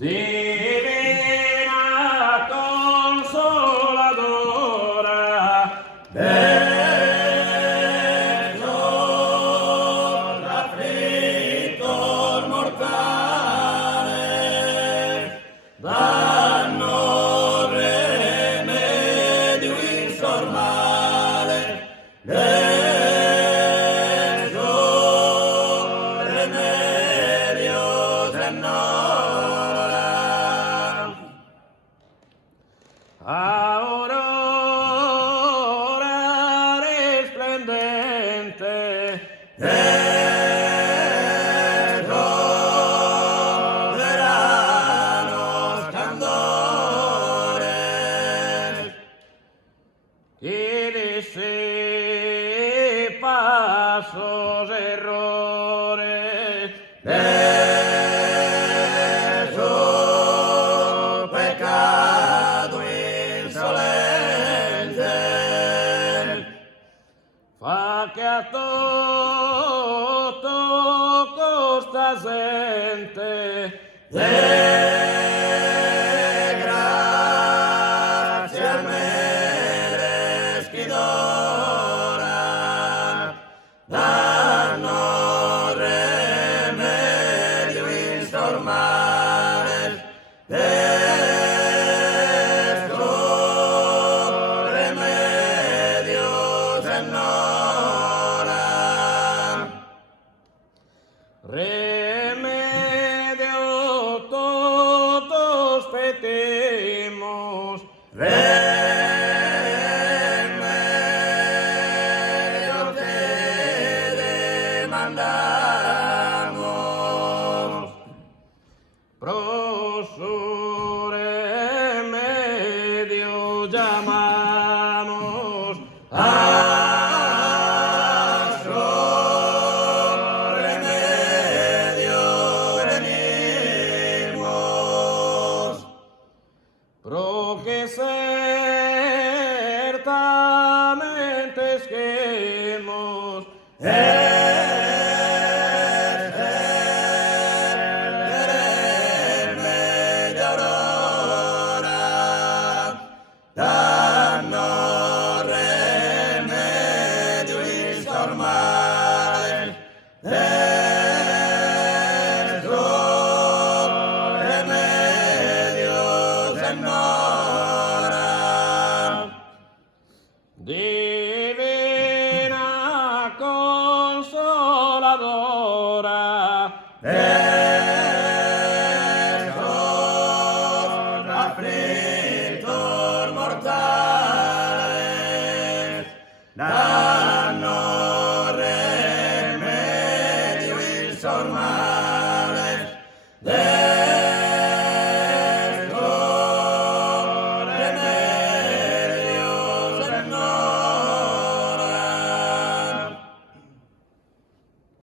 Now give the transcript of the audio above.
Divina consoladora, Besos afflictos mortales, danos remedio insormales, esos remedios en hora. aurora resplendente, Esos veranos candores, que disipa sus errores, esos pecado insolente, fa che a tutto costa gente, de gracia meresquidora, danos remedio insormales, estos remedios en hora. remedio todos pedimos, Remedio te demandamos, pro su remedio llamamos, a su remedio venimos, pro que certamente esquemos, media aurora, danos remedio insormales, estos remedios en hora. divina consoladora, Esos afflictos mortales, danos remedio insormales,